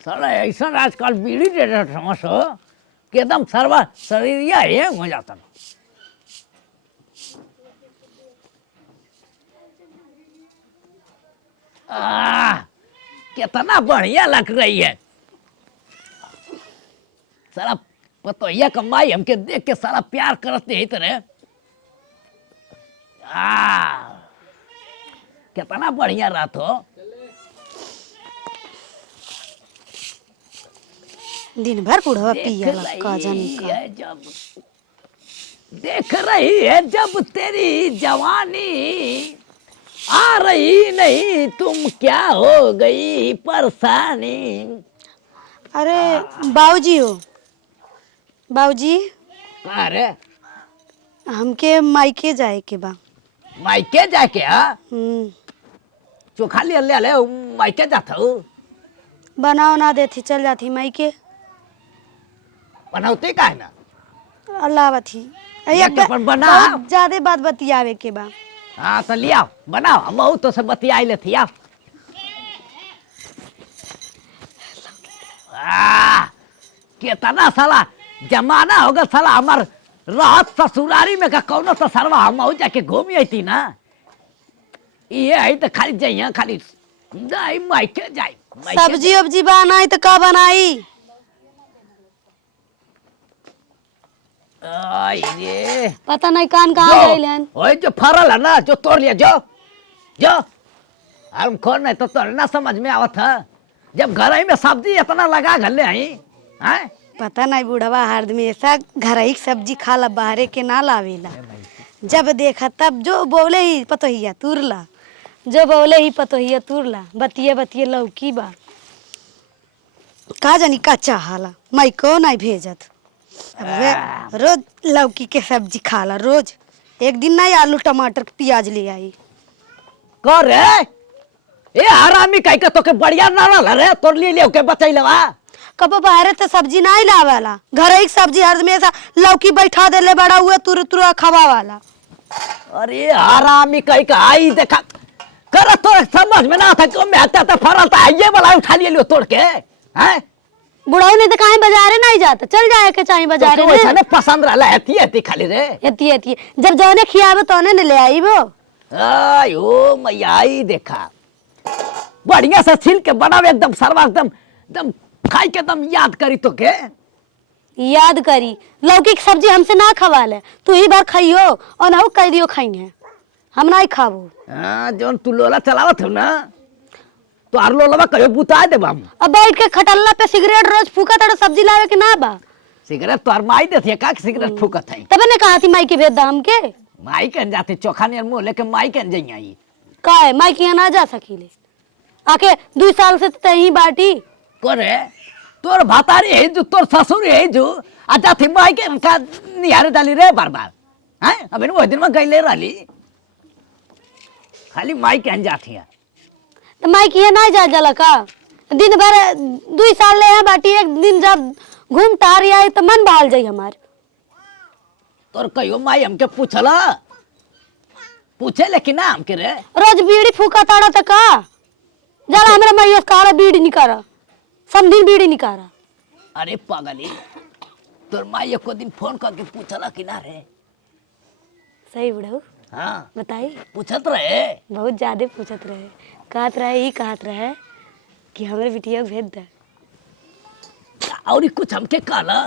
साला ऐसा आजकल बीड़ी दे रहा समझ कि एकदम सर्वा शरीर हैंग हो जाता ना। कितना बढ़िया लग रही है साला पतोहिया कमाई हमके देख के साला प्यार करते ही तरह। कितना बढ़िया रात हो। दिन भर बुढ़वा पिया का जाने का। जब देख रही है जब तेरी जवानी आ रही नहीं तुम क्या हो गई परेशानी। अरे बाबूजी हो बाबूजी कहाँ रे? हमके मायके जाए के बा। मायके जाके चोखा ले ले ले मायके जाता हूँ। बनाओ ना देती चल जाती मायके। बनाते का है ना अल्लाह थी बना ज्यादा बात बतियावे के बा। हाँ तो लिया बनाओ हम तो से बतियाई लेती आओ। कितना साला जमाना होगा साला हमार रात ससुरारी में का कौनो तो सरवा हम जाके घूमी आई ना। ये आई तो खाली जाइए खाली नहीं मायके जाए। सब्जी वब्जी बनाई तो का बनाई? ये पता नहीं कान कहाँ गए। ओए जो फरल है ना जो तोड़ लिया जो जो हम खोर नहीं तो तोड़ना समझ में आवत है जब घर ही में सब्जी इतना लगा घल्ले आई हैं। पता नहीं बुढ़वा हर में ऐसा घर ही सब्जी खा ला बाहरे के ना लावेला। जब देखा तब जो बोले ही पतोहिया तुरला जो बोले ही पतोहिया तुरला बतिये बतिये लौकी बा का जानी कच्चा हाला मैं को नहीं भेजत। अब रोज लौकी के सब्जी खाला रोज एक दिन नहीं आलू टमाटर प्याज ले आई कर ए हरामी कह के तो के बढ़िया ना रहा रे तोड़ लिए के बचाई लेवा। कब बाहर तो सब्जी नहीं लावाला घर एक सब्जी हर में ऐसा लौकी बैठा दे ले बड़ा हुआ तुर तुर खवा वाला। अरे हरामी कह के आई देखा कर तो समझ में ना था क्यों मैं आता था फरल था ये वाला उठा लिए तोड़ के हैं। बुढ़ाऊ नहीं तो कहीं बाजारे नहीं जाता चल जाए के चाहे बाजारे तो वैसा ने पसंद रहला एती खाली रे एती जब जौने खियावे तो ने ले आई वो। आयो मैया आई देखा बढ़िया से छिल के बनावे एकदम सरवा एकदम एकदम खाई के एकदम याद करी तो के याद करी लौकी की सब्जी हमसे ना खवा ले तू ही बार खाइयो और ना कह दियो खाइए हम नहीं खाबो। जोन तू लोला चलावत हो ना तो आर लोलवा कहियो बुता देब हम। अब बैठ के खटल्ला पे सिगरेट रोज फूका तड़ा सब्जी लावे के ना बा। सिगरेट तो आर माई देती है का सिगरेट फूकत है तब ने कहा थी माई के भेद दाम के माई के जाते चोखा ने मुंह लेके माई के जइया ई का है माई के ना जा सकीले आके 2 साल से तही बाटी करे तोर भातारी है जो तोर ससुर है जो आ जाती माई के का निहारे डाली रे बार-बार हैं। अबे वो दिन में गइले रहली खाली माई के जाती है तो माई की ना जा जला का दिन भर 2 साल ले है बाटी एक दिन जब घूम तार आई तो मन बहाल जाई हमार। तोर कहियो माई हमके पूछला पूछे लेकिन ना हमके रे रोज बीड़ी फूका ताड़ा त का जला हमरा मैया काला बीड़ी निकारा समझी बीड़ी निकारा। अरे पागली तोर माई को दिन फोन करके पूछला कि ना रे? सही बुढ़ऊ हाँ बताई पूछत रहे बहुत ज्यादा पूछत रहे कहत रहे ही कहत रहे कि हमरे बिटिया भेज दे और कुछ हमके कहला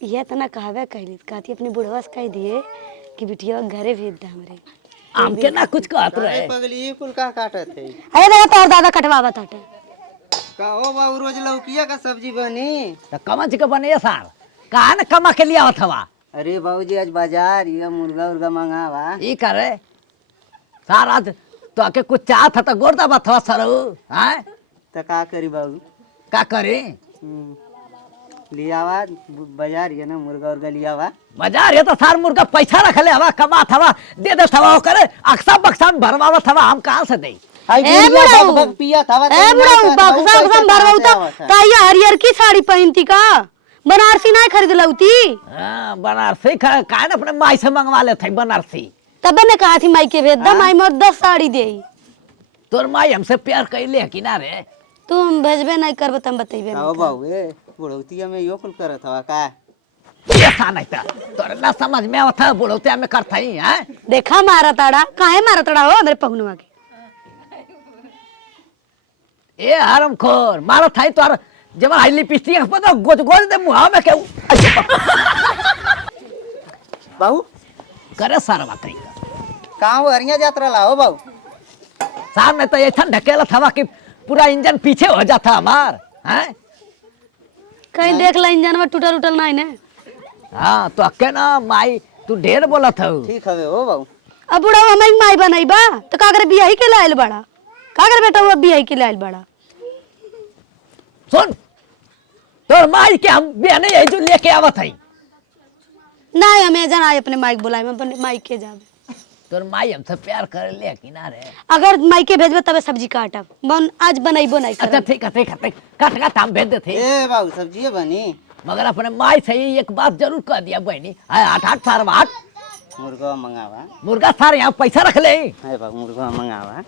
ये तना कहवे कहली कहती अपने बुढ़वा से कह दिए कि बिटिया घरे भेज दे हमरे हमके ना कुछ कहत रहे। पगली कुल का काटत है अरे देखा तोर दादा कटवावा ताटे का ओ बाबू रोज लौकिया का सब्जी बनी तो कमा के बने सार कहा ना कमा के लिया थवा। अरे बाबूजी आज बाजार ये मुर्गा उर्गा मंगावा ई करे सार आज तो आके कुछ चाहत था गोरदा बथवा सरऊ हैं तो का करी बाबू का करे लियावा बाजार ये ना मुर्गा उर्गा लियावा बाजार ये तो सार मुर्गा पैसा रखले हवा कमा थवा दे दे थवा करे अक्सा बक्सा भरवावा थवा हम कहां से दे। ए बुढ़ऊ बग पिया था ए बुढ़ऊ बक्सा बक्सा भरवाऊ तो ताया हरियर की साड़ी पहनती का बनारसी नहीं खरीद लौती। हां बनारसी काहे ना अपने माई से मंगवा ले थे बनारसी तब ने कहा थी माई के भेद दा माई मोर 10 साड़ी दे तोर माई हमसे प्यार कैले है कि ना रे? तुम भेजबे नहीं करबो तुम बतेबे आओ बाबू ए बुढ़ौतिया में यो कुल करत हवा का? ऐसा नहीं था तोरे ना समझ में आवत है बुढ़ौतिया में करता ही है। देखा मारा ताड़ा काहे मारा ताड़ा हो मेरे पहुनवा के। ए हरामखोर मारो थाई तोर जब आई लिपस्टिक पता गोज गोज दे मुंह में के बाबू करे सरवा कहीं कहाँ वो अरिया यात्रा ला हो बाबू? सामने तो ऐसा ढकेला था कि पूरा इंजन पीछे हो जाता हमार हैं। कहीं देख ला इंजन में टूटल उटल नहीं ने। हाँ तो अके ना माई तू ढेर बोला था ठीक हवे हो बाबू। अब बुढ़ा हमें माई बनाई बा तो का करे बियाही के लायल बड़ा का करे बेटा वो बियाही के लायल बड़ा। सुन तोर माई के हम बहने यही जो लेके आवत है। नहीं हमें जाना है अपने माइक बुलाए मैं अपने माइक के जावे। तोर माई हमसे प्यार कर ले कि ना रे? अगर माइक के भेजबे तबे सब्जी काटब बन आज बनाइबो नहीं अच्छा कर। ठीक है ठीक है काट काट हम भेज देते ए बाबू सब्जी बनी। मगर अपने माई से ही एक बात जरूर कह दिया बहनी आठ आठ सार आठ मुर्गा मंगावा। मुर्गा सार यहाँ पैसा रख ले है बाबू मुर्गा मंगावा।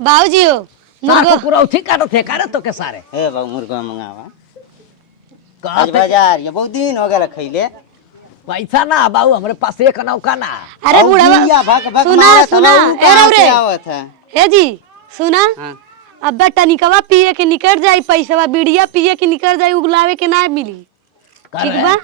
बाबूजी हो मुर्गा पूरा उठी काटो थे काटे तो के सारे हे बाबू मुर्गा मंगावा। कहा आज बाजार ये बहुत दिन हो गया खैले। पैसा ना बाबू हमारे पास एक नौका ना। अरे बाबू बुढ़ा जिया भग भग सुना मारत सुना हवा, ऊ ए कहाँ रे से आवत है? हे जी सुना हाँ। अब बेटा निकवा पिए के निकल जाई पैसा बीड़िया पिए के निकल जाई उगलावे के ना मिली ठीक करे? बा।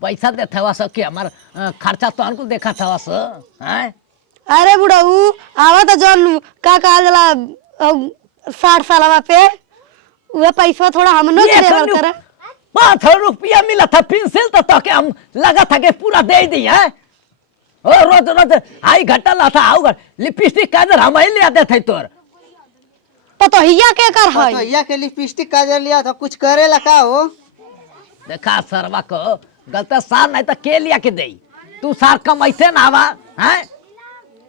पैसा देते हुआ सब कि हमार खर्चा तो हमको देखा था बस हैं। अरे बुढ़ा ऊ आवा तो जौन का कहल जाला 60 सालवा पे वो पैसा थोड़ा हमनो के देवल करे। 500 रुपया मिला था पेंसिल तो के हम लगा था कि पूरा दे दी है। ओ रोज रोज आई घटा ला था आओ लिपस्टिक काजर हम ही ले आते थे तोर पतोहिया के कर तो है या के लिपस्टिक काजल लिया था कुछ करे ला का हो? देखा सरवा को गलत सार नहीं तो के लिया के दे तू सार कम ऐसे ना आवा हैं।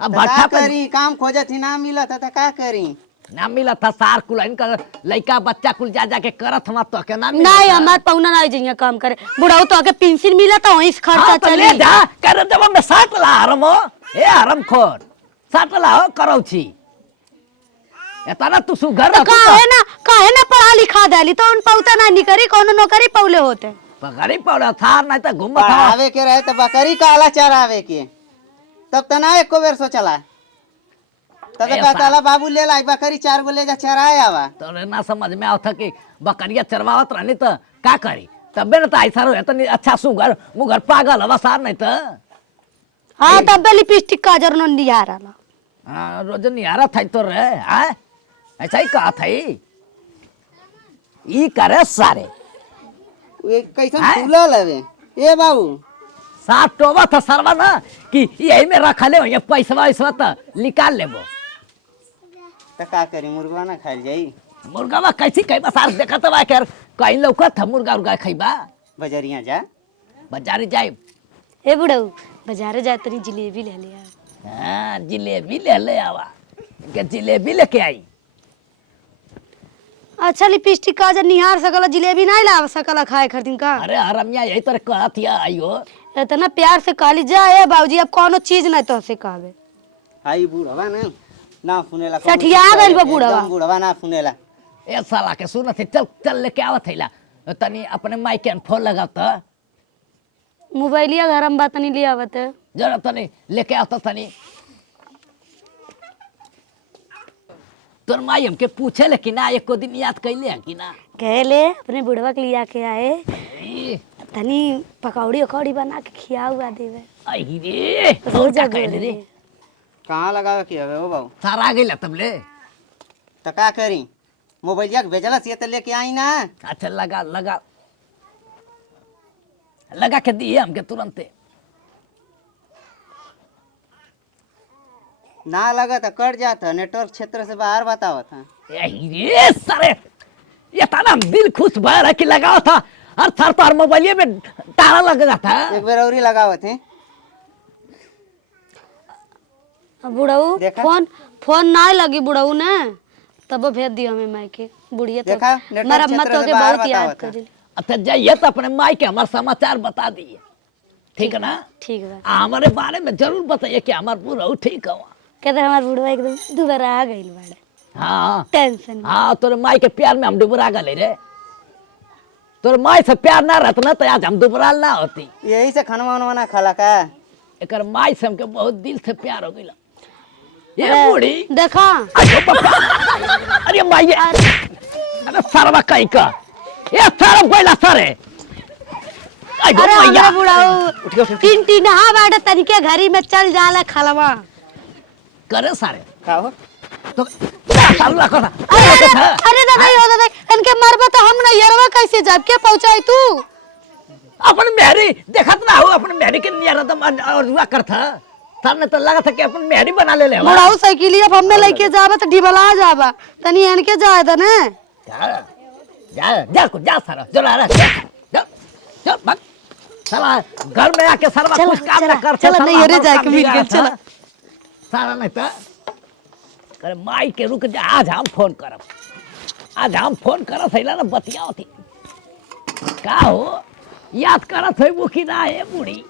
अब तो का भट्ठा पे करी काम खोजत ही ना मिला था तो का करी? ना मिला था सार कुल इनका लड़का बच्चा कुल जा जाके करत हम तो के ना मिला नहीं था। हमार पौना ना जइया काम करे बुढ़ाऊ तो आके पेंशन मिला तो वहीं से खर्चा हाँ, तो ले चली। जा कर जब मैं साट ला हरमो ए हरम खोर साट ला हो करो छी एतना तू सुगर तो काहे ना पढ़ा लिखा देली तो उन पौता ना निकरी कोनो नौकरी पौले होते। पगड़ी पौड़ा थार नहीं तो घूमत हवा। पढ़ावे के रहे तो बकरी काला चरावे के तब तो ना एको बेर सोचला तब तो ऐसा। कहता बाबू ले ला बकरी 4 गो ले जा चराए आवा। तो ना समझ में आवत कि बकरिया चरवावत रहनी तो का करी तबे न तो ऐसा रहे तो अच्छा सुगर मुगर पागल हवा सार नहीं तो हाँ तब लिपस्टिक काजर न लिया रहा। हाँ, रोज निहारा था तो रे हाँ ऐसा ही कहा था ई करे सारे वे कैसन हैं? फूला लवे ए बाबू। सात टोबा था सरवा ना कि यही में रखा ले ये पैसा वैसा तो निकाल लेबो तो का करी मुर्गा ना खाइल जाई? मुर्गा बा कैसी कई सार देखा तो बा कर कहीं लौका था मुर्गा उर्गा खइबा बजरिया जा। बाजारे जाए ए बुढ़ऊ बाजारे जाए तनी जिलेबी ले लिया। हाँ जिलेबी ले आवा के जिलेबी लेके आई। अच्छा लिपस्टिक काजर निहार सकला जिलेबी नहीं ला सकला खाए खातिर का। अरे हरमिया यही तरह कहत हिया आइयो इतना प्यार से कहली जा ए बाबूजी अब कोनो चीज नहीं तो से कहबे। हाई बूढ़वा ना फुनेला सठिया गइल बा बूढ़वा। एकदम बूढ़वा ना फुनेला। ए साला के सुनत है चल चल लेके आवत हैला तनी अपने माइक के फोन लगाव तो मोबाइलिया घर में बात नहीं लिया आवत है। जरा तनी लेके आवत तनी तोर माई हमके पूछे ले कि ना एको दिन याद कैले है कि ना कहले अपने बुढ़वा के लिया के आए ई, तनी पकौड़ी उकौड़ी बना के खिया हुआ देवे। आई रे रोजा और क्या गोल कहले रे दे। कहाँ लगावे के हवे ओ बाबू? सारा आ गइला तबले तो का करी मोबाइलिया के भेजला से तो लेके आई ना। अच्छा लगा लगा लगा के दिए हमके तुरंते ना लगा तो कट जाता नेटवर्क क्षेत्र से बाहर बतावा था। ये सारे ये ताना दिल खुश भर है कि लगाओ था हर थर पर मोबाइल में ताला लग जाता है। एक बेर औरी लगावत है। बुढ़ऊ देखा? फोन ना लगी बुढ़ऊ ने तब भेज दियो हमें माई के बुढ़िया तो देखा? नेटवर्क हमारा अम्मा क्षेत्र तो से के बाहर बहुत याद बतावत है। करी। अच्छा जाइए तो अपने माई के हमारे समाचार बता दिए ठीक है ना ठीक बा हमारे बारे में जरूर बताइए कि हमारे पूरा ठीक है कहते हमार बुढ़वा एकदम दोबारा आ गइल बाड़े। हाँ टेंशन में। हाँ तोर माई के प्यार में हम डुबरा गए रे। तोर माई से प्यार ना रहत ना तो आज हम डुबराल ना होती। यही से खनवा उनवा ना खाला का? एकर माई से हमके बहुत दिल से प्यार हो गइला। ये अरे, बूढ़ी देखा अरे बाबा, अरे माई अरे सरवा कहीं का ये सरव गइला सरे। अरे अरे मैया हमरा बुढ़ाऊ तीन तीन नहा बैठे तनिके घरी में चल जाला खलवा। करे सारे खाओ तो क्या साला कथा अरे दादा यो दादा इनके मरबा तो हम ना यरवा कैसे जाब के पहुंचाई तू? अपन मेहरी देखत ना हो अपन मेहरी के नियर दम और हुआ करथा सामने तो लगा था कि अपन मेहरी बना ले ले बुढ़ाऊ साइकिल अब हमें लेके जाबा तो ढिबला जाबा तनी इनके जाए द ने। जा जा जा को जा सारा जरा जा जा जा भाग साला घर में आके सरवा चला, कुछ काम चला, ना करते चला, साला नहीं, अरे हमारा जाके काम मिल बिगाड़ा गया, चला। था। सारा नहीं तो अरे माई के रुक जा आज हम फोन करब। आज हम फोन करत हैला ना बतियाओ थी का हो याद करत है वो कि ना है बूढ़ी